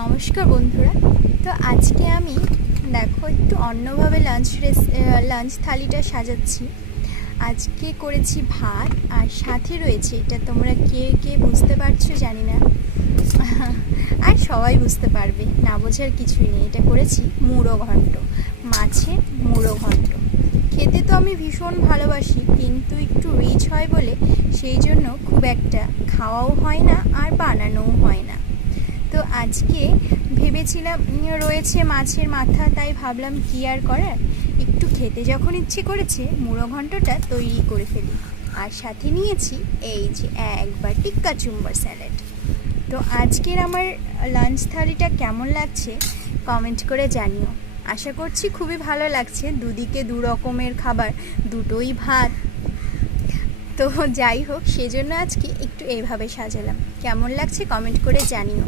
নমস্কার বন্ধুরা। তো আজকে আমি দেখো একটু অন্যভাবে লাঞ্চ থালিটা সাজাচ্ছি। আজকে করেছি ভাত, আর সাথে রয়েছে, এটা তোমরা কে কে বুঝতে পারছো জানি না, আর সবাই বুঝতে পারবে, না বোঝার কিছুই নেই। এটা করেছি মুড়ো ঘন্ট, মাছের মুড়ো ঘন্ট। খেতে তো আমি ভীষণ ভালোবাসি, কিন্তু একটু রিচ হয় বলে সেই জন্য খুব একটা খাওয়াও হয় না আর বানানোও হয় না। তো আজকে ভেবেছিলাম রয়েছে মাছের মাথা, তাই ভাবলাম কি আর করার, একটু খেতে যখন ইচ্ছে করেছে মুড়ো ঘন্টটা তৈরি করে ফেলি। আর সাথে নিয়েছি এই যে এক বাটি কাচুম্বার স্যালাড। তো আজকের আমার লাঞ্চ থালিটা কেমন লাগছে কমেন্ট করে জানিও। আশা করছি খুবই ভালো লাগছে। দুদিকে দু রকমের খাবার, দুটোই ভাত। তো যাই হোক, সেজন্য আজকে একটু এইভাবে সাজালাম। কেমন লাগছে কমেন্ট করে জানিও।